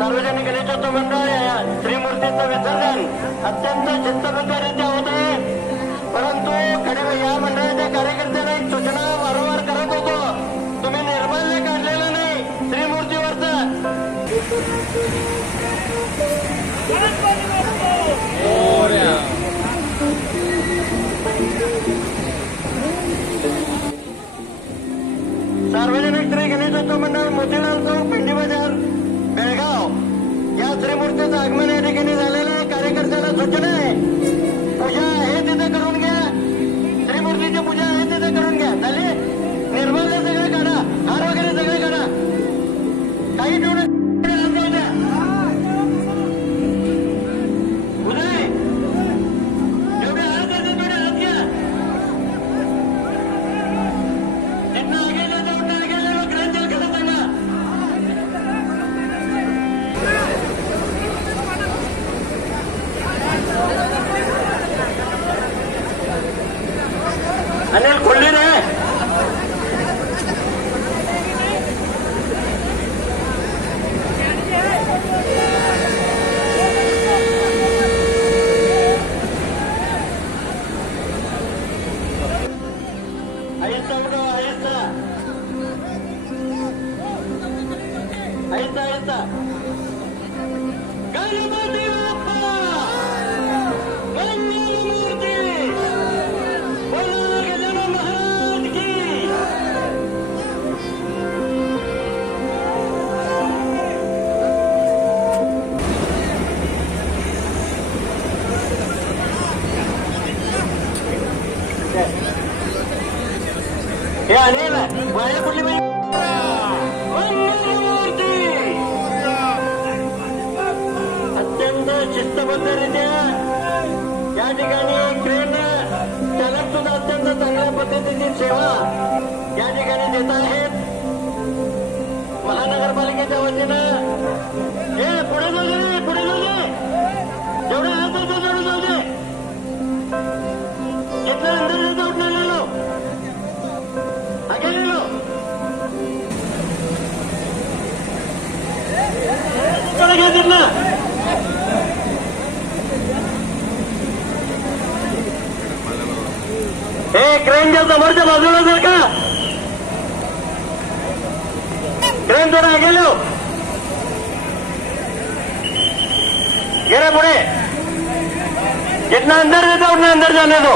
सार्वजनिक गणेशोत्सव मंडळ या श्रीमूर्तीचं विसर्जन अत्यंत शिस्तबद्धरित्या होत आहे, परंतु या मंडळाच्या कार्यकर्त्यांना एक सूचना वारंवार करत होतो, तुम्ही निर्माल्य काढलेलं नाही श्रीमूर्तीवरचं. सार्वजनिक श्री गणेशोत्सव मंडळ मोतीलाल चौक पिंडी बाजार बेळगाव या श्रीमूर्तीचं आगमन या ठिकाणी झालेलं आहे. कार्यकर्त्याला सूचना आहे, पूजा आहे तिथे करून घ्या, श्रीमूर्तीची पूजा आहे तिथे करून घ्या. झाली निर्मल्य सगळे काढा, हार वगैरे सगळे काढा, काही ठेवून उदय एवढे हार देते थोडे हात घ्या. त्यांना आगेला जाऊन आगेला ग्रंथाल करत सांगा. अनिल खोलली रे आहिस्ता उठो, आहिस्ता आहिस्ता आहिस्ता. गणपती बाप्पा मंगलमूर्ती बोला गजानन महाराज की. हे अनिल वाया कुठली बाई मंगलमूर्ती अत्यंत शिस्तबद्धरित्या या ठिकाणी क्रेन चालक सुद्धा अत्यंत चांगल्या पद्धतीची सेवा या ठिकाणी देत आहेत. महानगरपालिकेच्या वतीनं हे पुढे जाऊ दे, पुढे जाऊ दे, जेवढे हात होते तेवढे जाऊ दे. कितना अंदर जाता उठना ले लो, आगे ले लो. चला घ्या तिथला. हे क्रेनच्या समोरच्या बाजूला जर का क्रेन थोड़ा आगे लो, गिरे पुढे. जितना अंदर देता उतना अंदर जाने दो.